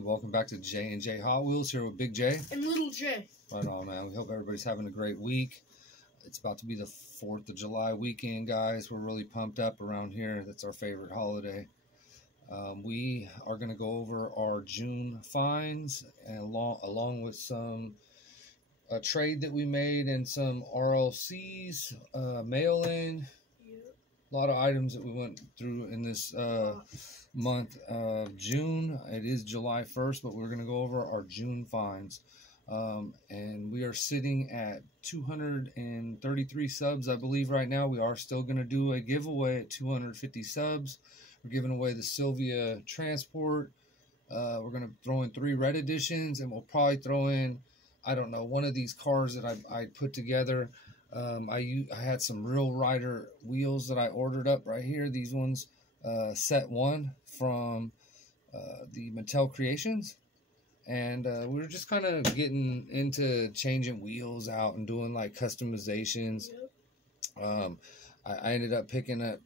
everybody. Welcome back to J&J Hot Wheels here with Big J. And Little J. Right on, man. We hope everybody's having a great week. It's about to be the 4th of July weekend, guys. We're really pumped up around here. That's our favorite holiday. We are going to go over our June finds and along with some trade that we made and some RLCs, mail-in. A lot of items that we went through in this month of June. It is July 1st, but we're going to go over our June finds. And we are sitting at 233 subs, I believe, right now. We are still going to do a giveaway at 250 subs. We're giving away the Sylvia Transport. We're going to throw in 3 red editions, and we'll probably throw in, I don't know, one of these cars that I put together. I had some Real Rider wheels that I ordered up right here. These ones, set 1 from the MATTEL Creations. And we were just kind of getting into changing wheels out and doing like customizations. I ended up picking up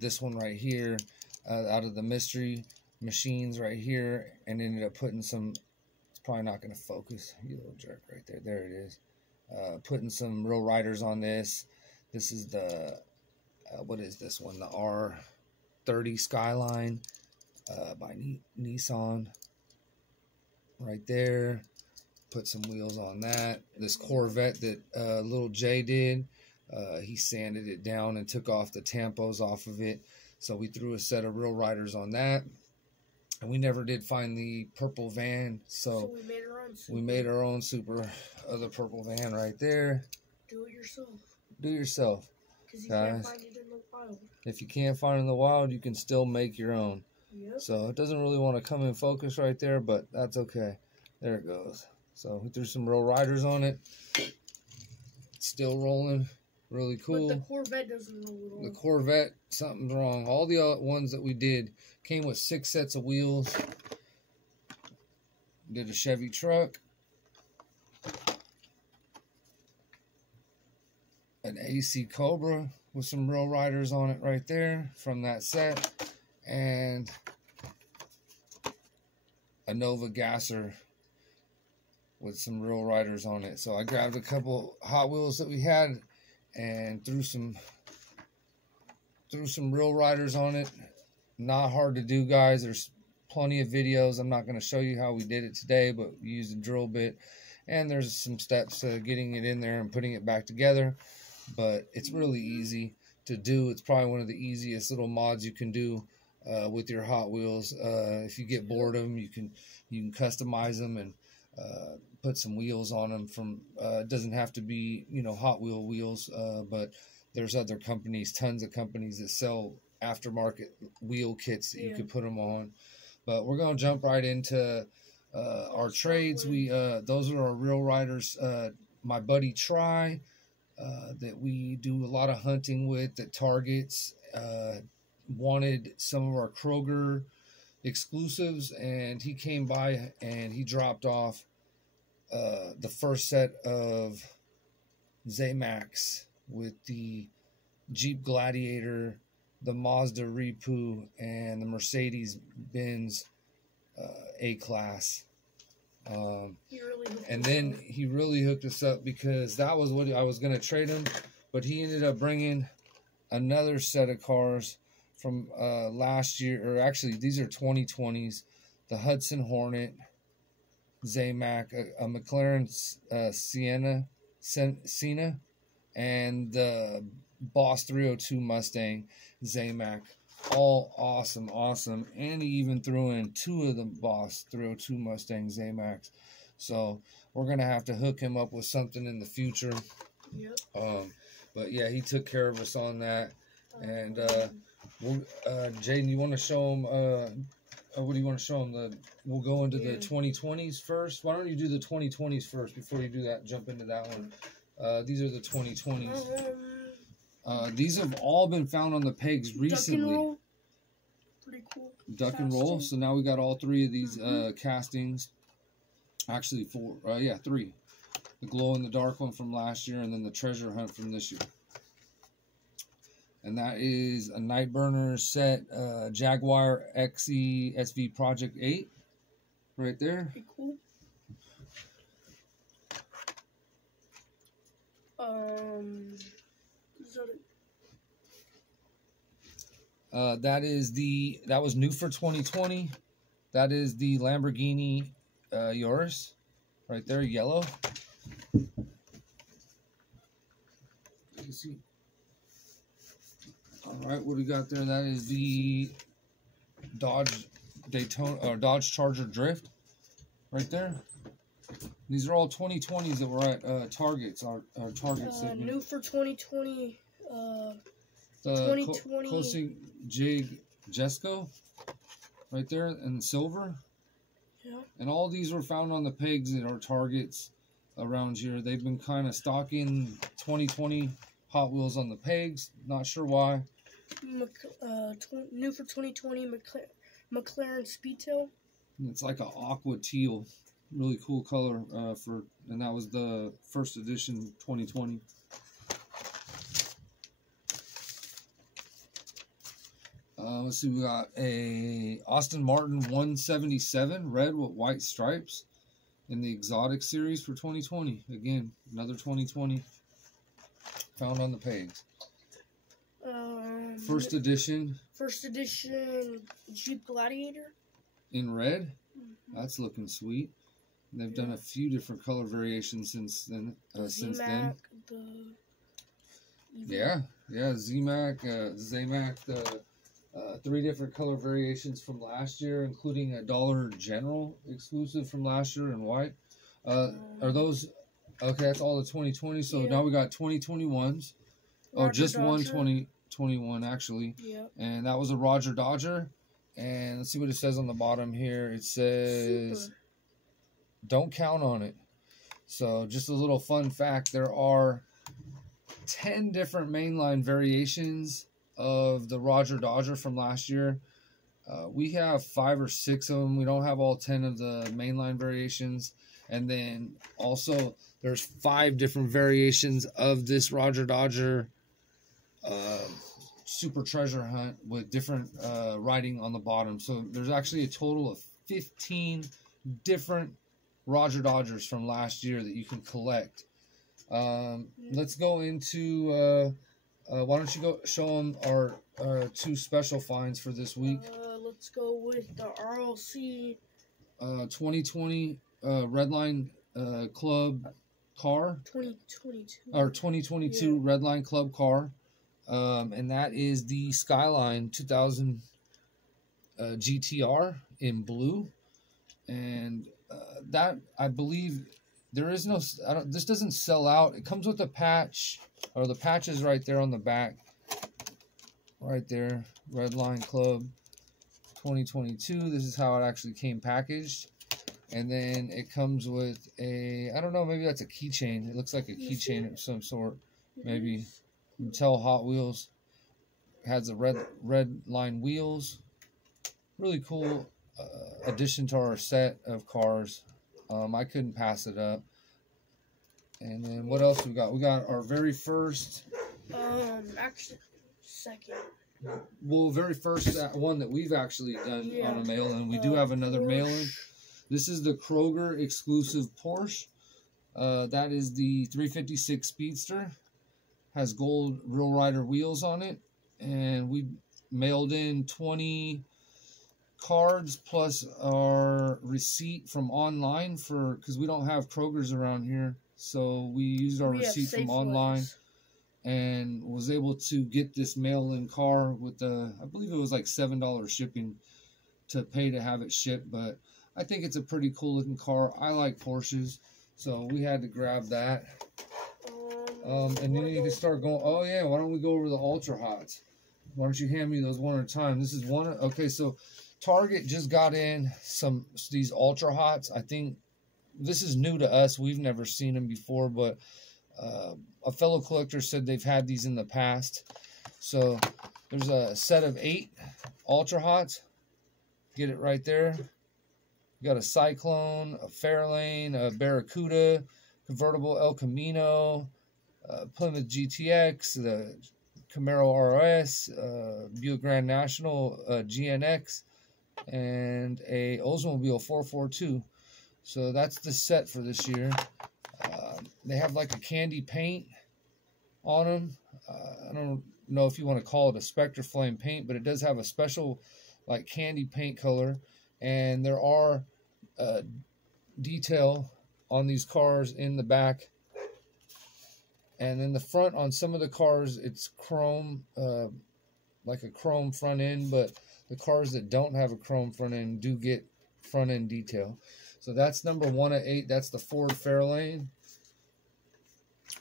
this one right here out of the mystery machines right here, and ended up putting some, it's probably not going to focus, you little jerk right there. There it is. Putting some Real Riders on this. This is the, what is this one? The R30 Skyline by Nissan. Right there. Put some wheels on that. This Corvette that little Jay did, he sanded it down and took off the tampos off of it. So we threw a set of Real Riders on that. And we never did find the purple van, so we made our own super other purple van right there. Do it yourself. Do it yourself. Because you can't find it in the wild. If you can't find it in the wild, you can still make your own. Yep. So it doesn't really want to come in focus right there, but that's okay. There it goes. So we threw some Real Riders on it. It's still rolling. Really cool. But the Corvette doesn't roll at all. The Corvette, something's wrong. All the other ones that we did came with 6 sets of wheels. Did a Chevy truck. An AC Cobra with some Real Riders on it right there from that set. And a Nova Gasser with some Real Riders on it. So I grabbed a couple Hot Wheels that we had and threw some Real Riders on it. Not hard to do, guys. There's plenty of videos. I'm not going to show you how we did it today, but we used a drill bit, and there's some steps to getting it in there and putting it back together. But it's really easy to do. It's probably one of the easiest little mods you can do with your Hot Wheels. If you get bored of them, you can customize them and put some wheels on them. From it doesn't have to be, you know, Hot Wheel wheels, but there's other companies, tons of companies that sell aftermarket wheel kits that you could put them on. But we're gonna jump right into our trades. Those are our Real Riders. My buddy Try, that we do a lot of hunting with at Targets, wanted some of our Kroger exclusives, and he came by and he dropped off the first set of Zamax with the Jeep Gladiator, the Mazda Repu, and the Mercedes-Benz A-Class. And then he really hooked us up because that was what I was going to trade him, but he ended up bringing another set of cars from last year, or actually these are 2020s, the Hudson Hornet, Zamac, a Mclaren Sienna, and the Boss 302 Mustang Zamac. All awesome. And he even threw in 2 of the Boss 302 Mustang Zamacs. So we're going to have to hook him up with something in the future. Yep. But yeah, he took care of us on that. And Jaden, you want to show him, what do you want to show him? We'll go into the 2020s first. Why don't you do the 2020s first before you do that? Jump into that one. These are the 2020s. These have all been found on the pegs recently. Duck and roll. Pretty cool. Duck and roll. So now we got all 3 of these castings. Actually 4. 3. The glow in the dark one from last year, and then the treasure hunt from this year. And that is a Nightburner set, Jaguar XE SV Project 8. right there. Pretty cool. Is that That was new for 2020. That is the Lamborghini Urus, right there, yellow. You can see. All right, what do we got there? That is the Dodge Daytona or Dodge Charger Drift, right there. These are all 2020s that were at Targets. Our Targets. new for 2020. The 2020 Closing Jig Jesco, right there in silver. Yeah. And all these were found on the pegs at our Targets around here. They've been kind of stocking 2020 Hot Wheels on the pegs. Not sure why. New for 2020 Mclaren Speedtail. It's like an aqua teal, really cool color and that was the first edition 2020. Let's see, we got a Aston Martin 177 red with white stripes in the exotic series for 2020. Again, another 2020 found on the pegs. First edition Jeep Gladiator in red. That's looking sweet. And they've done a few different color variations since then. Yeah, Z-Mac, Z-Mac, the 3 different color variations from last year, including a Dollar General exclusive from last year in white. Are those okay? That's all the 2020. So now we got 2021s. Oh, just Dodger. One 2021 actually. Yeah. And that was a Roger Dodger. And let's see what it says on the bottom here. It says, Super. Don't count on it. So just a little fun fact: there are 10 different mainline variations of the Roger Dodger from last year. We have 5 or 6 of them. We don't have all 10 of the mainline variations. And then also there's 5 different variations of this Roger Dodger Super Treasure Hunt with different writing on the bottom. So there's actually a total of 15 different Roger Dodgers from last year that you can collect. Let's go into why don't you go show them our 2 special finds for this week. Let's go with the RLC 2020 Redline Club car. 2022. Or 2022 Redline Club car. And that is the Skyline 2000 GTR in blue. And that, I believe, there is no, this doesn't sell out. It comes with a patch, or the patch is right there on the back. Right there, Redline Club 2022. This is how it actually came packaged. And then it comes with a, I don't know, maybe that's a keychain. It looks like a keychain of some sort. Maybe MATTEL Hot Wheels. It has the red line wheels. Really cool addition to our set of cars. I couldn't pass it up. And then what else we got? We got our very first. Actually, second. Well, very first one that we've actually done on a mail-in. We do have another mail-in. This is the Kroger exclusive Porche. That is the 356 Speedster. Has gold Real Rider wheels on it. And we mailed in 20 cards plus our receipt from online because we don't have Kroger's around here. So we used our receipt from online and was able to get this mail-in car with I believe it was like $7 shipping to pay to have it shipped. But I think it's a pretty cool looking car. I like Porsches, so we had to grab that. And then you can start going, oh yeah, why don't we go over the Ultra Hots? Why don't you hand me those one at a time? This is one. Okay, so Target just got in these Ultra Hots. I think this is new to us. We've never seen them before, but a fellow collector said they've had these in the past. So there's a set of 8 Ultra Hots. Get it right there. You got a Cyclone, a Fairlane, a Barracuda, Convertible El Camino, Plymouth GTX, the Camaro RS, Buick Grand National GNX, and a Oldsmobile 442. So that's the set for this year. They have like a candy paint on them. I don't know if you want to call it a Spectre Flame paint, but it does have a special like candy paint color. And there are detail on these cars in the back. And in the front on some of the cars, it's chrome, like a chrome front end, but the cars that don't have a chrome front end do get front end detail. So that's number 1 of 8. That's the Ford Fairlane.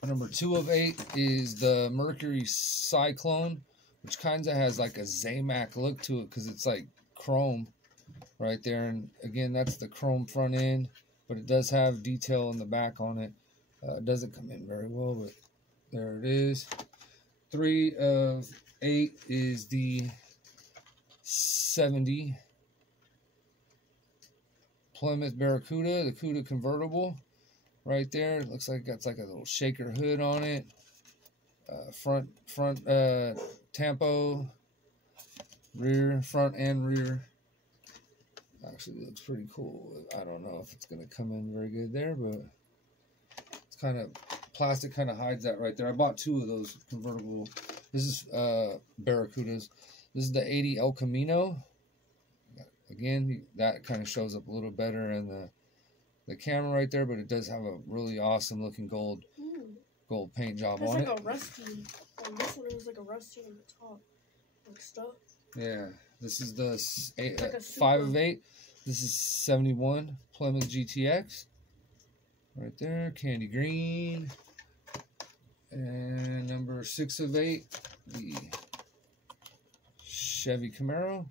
Number 2 of 8 is the Mercury Cyclone, which kind of has like a Zamac look to it because it's like chrome right there. And again, that's the chrome front end, but it does have detail in the back on it. It doesn't come in very well, but there it is. 3 of 8 is the 70 Plymouth Barracuda, the Cuda Convertible. Right there, it looks like that's like a little shaker hood on it. Front tampo, rear, front and rear. Actually, looks pretty cool. I don't know if it's gonna come in very good there, but it's kind of plastic, kind of hides that right there. I bought 2 of those convertible. This is Barracudas. This is the 80 El Camino. Again, that kind of shows up a little better in the camera right there, but it does have a really awesome looking gold paint job on it. It's like a rusty. On this one, it was like a rusty on the top, like stuff. Yeah, this is the like 5 of 8. This is 71 Plymouth GTX. Right there, candy green. And number 6 of 8, the Chevy Camaro.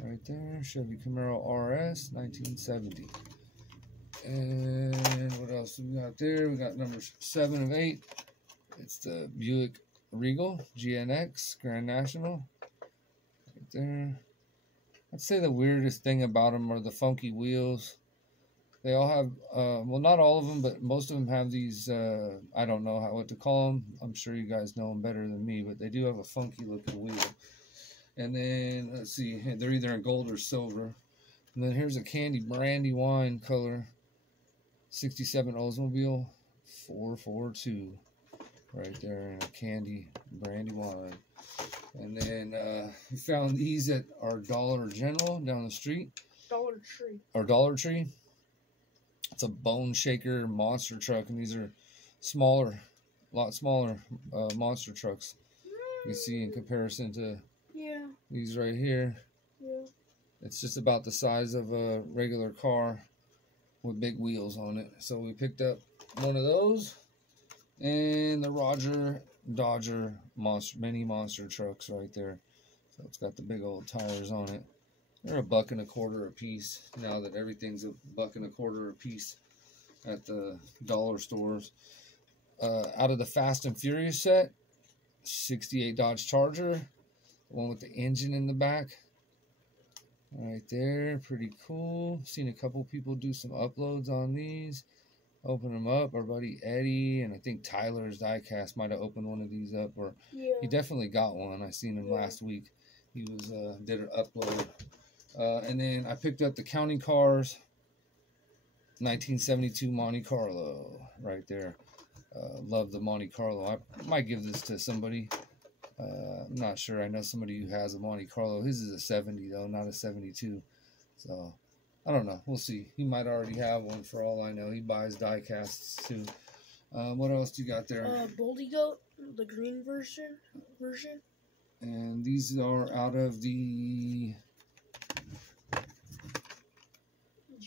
Right there, Chevy Camaro RS, 1970. And what else do we got there? We got number 7 of 8. It's the Buick Regal GNX Grand National. Right there. I'd say the weirdest thing about them are the funky wheels. They all have, well, not all of them, but most of them have these, I don't know what to call them. I'm sure you guys know them better than me, but they do have a funky looking wheel. And then, let's see, they're either in gold or silver. And then here's a candy brandy wine color. 67 Oldsmobile 442. Right there in a candy brandy wine. And then we found these at our Dollar General down the street. Dollar Tree. Or Dollar Tree. It's a bone shaker monster truck. And these are smaller, a lot smaller monster trucks. You can see in comparison to these right here. Yeah. It's just about the size of a regular car with big wheels on it. So we picked up one of those and the Roger Dodger mini monster trucks right there. So it's got the big old tires on it. They're $1.25 a piece now that everything's $1.25 a piece at the dollar stores. Out of the Fast and Furious set, 68 Dodge Charger, the one with the engine in the back. Right there, pretty cool. Seen a couple people do some uploads on these. Open them up. Our buddy Eddie and I think Tyler's Diecast might have opened one of these up, or he definitely got one. I seen him last week. He was did an upload. And then I picked up the County Cars 1972 Monte Carlo right there. Love the Monte Carlo. I might give this to somebody. I'm not sure. I know somebody who has a Monte Carlo. His is a 70 though, not a 72. So I don't know. We'll see. He might already have one for all I know. He buys die casts too. What else do you got there? Boldy Goat, the green version. And these are out of the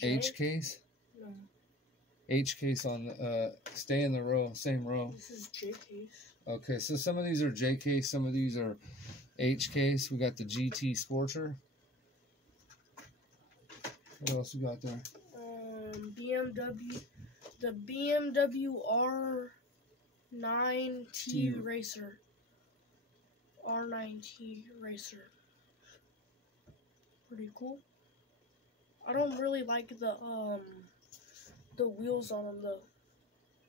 H case. No. H case on stay in the row, same row. This is J case. Okay, so some of these are J case, some of these are H case. We got the GT Sporcher. What else we got there? BMW, the BMW R9T Racer. R9T Racer. Pretty cool. I don't really like the wheels on them though.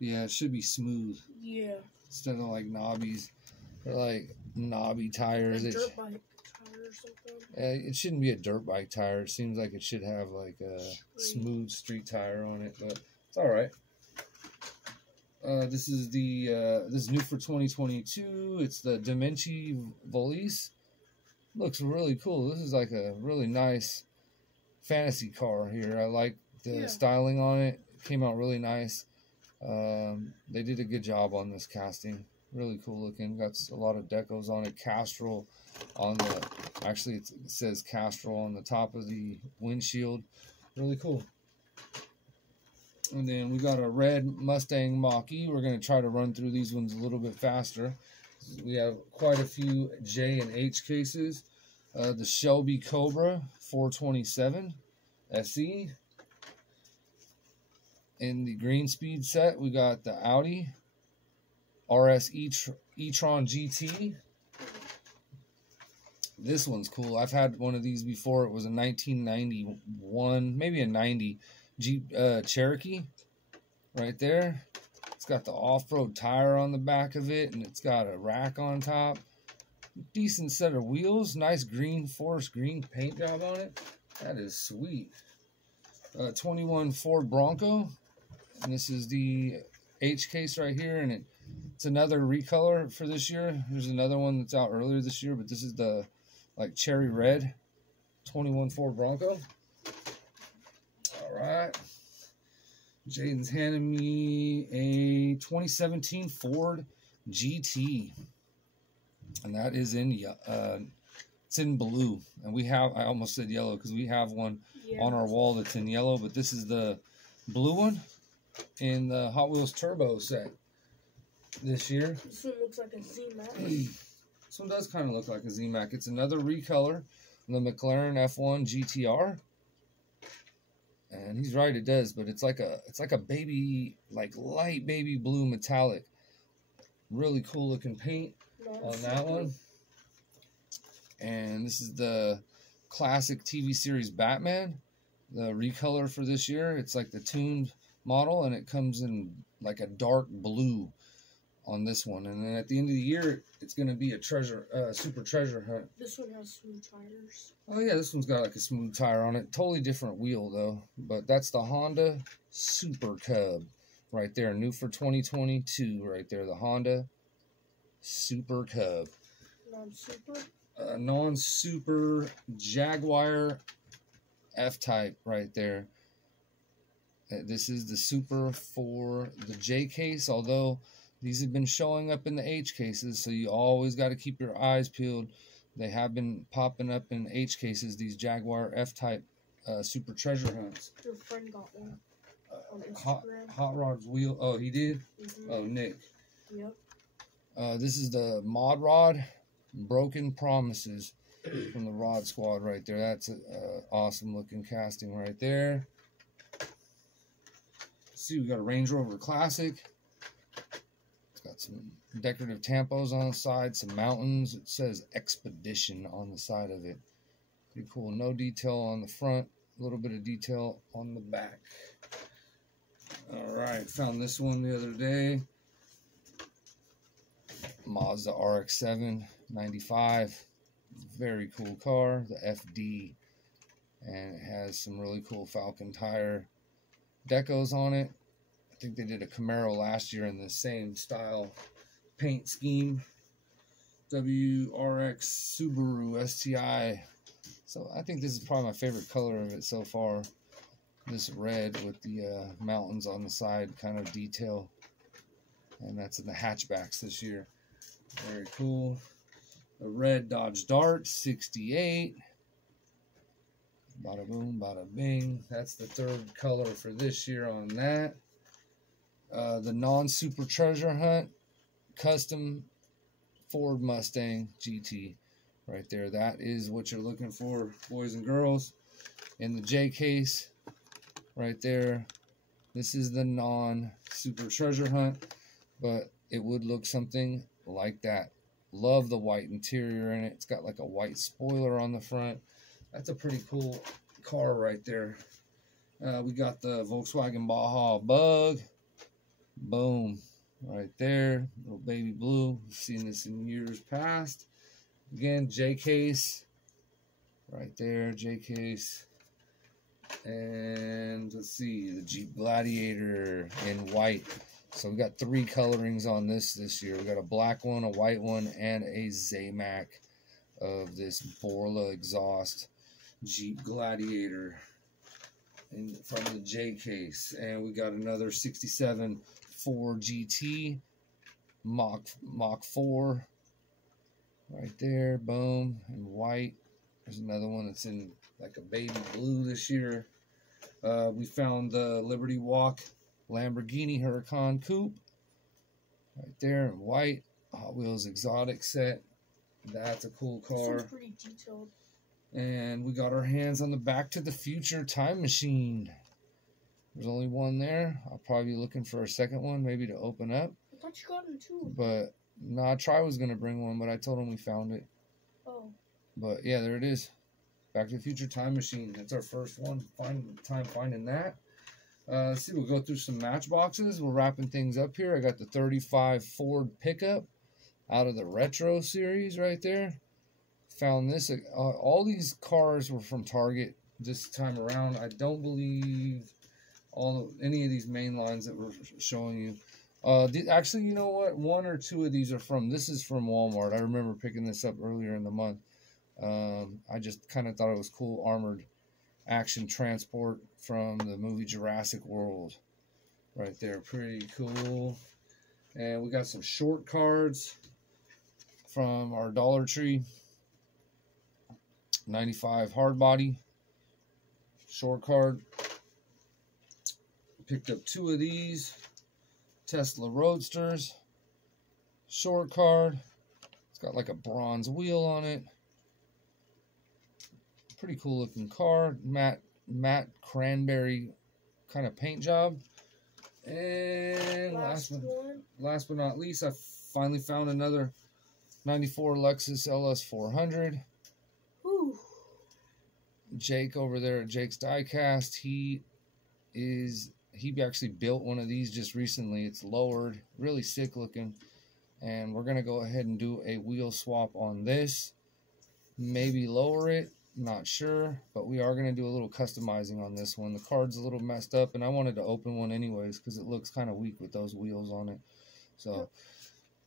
Yeah, it should be smooth. Yeah. Instead of like knobbies. They're like knobby tires. Like dirt bike tires. tire or something. It shouldn't be a dirt bike tire. It seems like it should have like a smooth street tire on it, but it's all right. This is new for 2022. It's the Dimenci Volise. Looks really cool. This is like a really nice fantasy car here. I like the styling on it. It came out really nice. They did a good job on this casting. Really cool looking. Got a lot of decos on it. Castrol on the, actually it says Castrol on the top of the windshield. Really cool. And then we got a red Mustang Mach-E. We're going to try to run through these ones a little bit faster. We have quite a few J and H cases. The Shelby Cobra 427 SE. In the green speed set, we got the Audi RS e-tron GT. This one's cool. I've had one of these before. It was a 1991, maybe a 90 Jeep Cherokee right there. It's got the off-road tire on the back of it, and it's got a rack on top. Decent set of wheels. Nice green, forest green paint job on it. That is sweet. 21 Ford Bronco. And this is the H case right here, and it's another recolor for this year. There's another one that's out earlier this year, but this is the like cherry red 21 Ford Bronco. All right. Jaden's handing me a 2017 Ford GT, and that is in it's in blue, and we have, I almost said yellow because we have one on our wall that's in yellow, but this is the blue one in the Hot Wheels Turbo set this year. This one looks like a Z-Max. This one does kind of look like a Z-Max. It's another recolor, the McLaren F1 GTR. And he's right, it does, but it's like a baby, like light baby blue metallic. Really cool looking paint on that one. And this is the classic TV series Batman, the recolor for this year. It's like the tuned model, and it comes in like a dark blue on this one. And then at the end of the year, it's going to be a super treasure hunt. This one has smooth tires. Oh yeah, this one's got like a smooth tire on it. Totally different wheel though. But that's the Honda Super Cub right there. New for 2022 right there. The Honda Super Cub. Non-super? Non-super Jaguar F-Type right there. This is the Super for the J case, although these have been showing up in the H cases, so you always got to keep your eyes peeled. They have been popping up in H cases, these Jaguar F-Type Super Treasure Hunts. Your friend got one on Instagram. Hot Rod's wheel. Oh, he did? Mm-hmm. Oh, Nick. Yep. This is the Mod Rod Broken Promises from the Rod Squad right there. That's an awesome looking casting right there. See, we got a Range Rover Classic. It's got some decorative tampos on the side, some mountains. It says Expedition on the side of it. Pretty cool. No detail on the front, a little bit of detail on the back. All right, found this one the other day. Mazda RX-7 95. Very cool car, the FD. And it has some really cool Falcon tire decos on it. I think they did a Camaro last year in the same style paint scheme. WRX Subaru STI. So I think this is probably my favorite color of it so far. This red with the mountains on the side kind of detail. And that's in the hatchbacks this year. Very cool. A red Dodge Dart 68. Bada boom, bada bing. That's the third color for this year on that. The non-super treasure hunt custom Ford Mustang GT right there. That is what you're looking for, boys and girls. In the J case right there. This is the non-super treasure hunt, but it would look something like that. Love the white interior in it. It's got like a white spoiler on the front. That's a pretty cool car right there. We got the Volkswagen Baja Bug. Boom. Right there. Little baby blue. Seen this in years past. Again, J case. right there, J case. And let's see, the Jeep Gladiator in white. So we got 3 colorings on this year. We got a black one, a white one, and a Zamac of this Borla exhaust Jeep Gladiator from the J case. And we got another 67 Ford GT Mach 4 right there, boom, in white. There's another one that's in like a baby blue this year. We found the Liberty Walk Lamborghini Huracan Coupe right there in white. Hot Wheels exotic set. That's a cool car. This pretty detailed. And we got our hands on the Back to the Future time machine. There's only one there. I'll probably be looking for a second one, maybe to open up. I thought you got them too. But no, Try was gonna bring one, but I told him we found it. Oh. But yeah, there it is. Back to the Future time machine. That's our first one. Finding that. Let's see, we'll go through some matchboxes. We're wrapping things up here. I got the 35 Ford pickup out of the Retro series right there. Found this. All these cars were from Target this time around. I don't believe any of these main lines that we're showing you. Actually, you know what? 1 or 2 of these are from. This is from Walmart. I remember picking this up earlier in the month. I just kind of thought it was cool. Armored action transport from the movie Jurassic World right there. Pretty cool. And we got some short cards from our Dollar Tree. 95 hard body short card. Picked up 2 of these Tesla Roadsters short card. It's got like a bronze wheel on it. Pretty cool looking car. Matte cranberry kind of paint job. And last but not least, I finally found another 94 Lexus LS 400. Ooh. Jake over there at Jake's Diecast, he actually built one of these just recently. It's lowered, really sick looking. And we're gonna go ahead and do a wheel swap on this. Maybe lower it. Not sure, but we are going to do a little customizing on this one. The card's a little messed up, and I wanted to open one anyways because it looks kind of weak with those wheels on it. So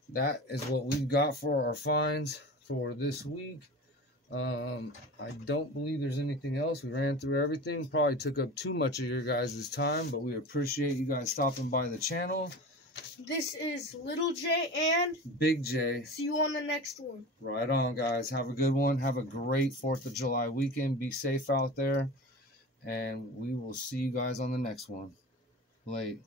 that is what we've got for our finds for this week. I don't believe there's anything else. We ran through everything. Probably took up too much of your guys' time, but we appreciate you guys stopping by the channel. This is Little J and Big J. See you on the next one. Right on, guys. Have a good one. Have a great 4th of July weekend. Be safe out there. And we will see you guys on the next one. Late.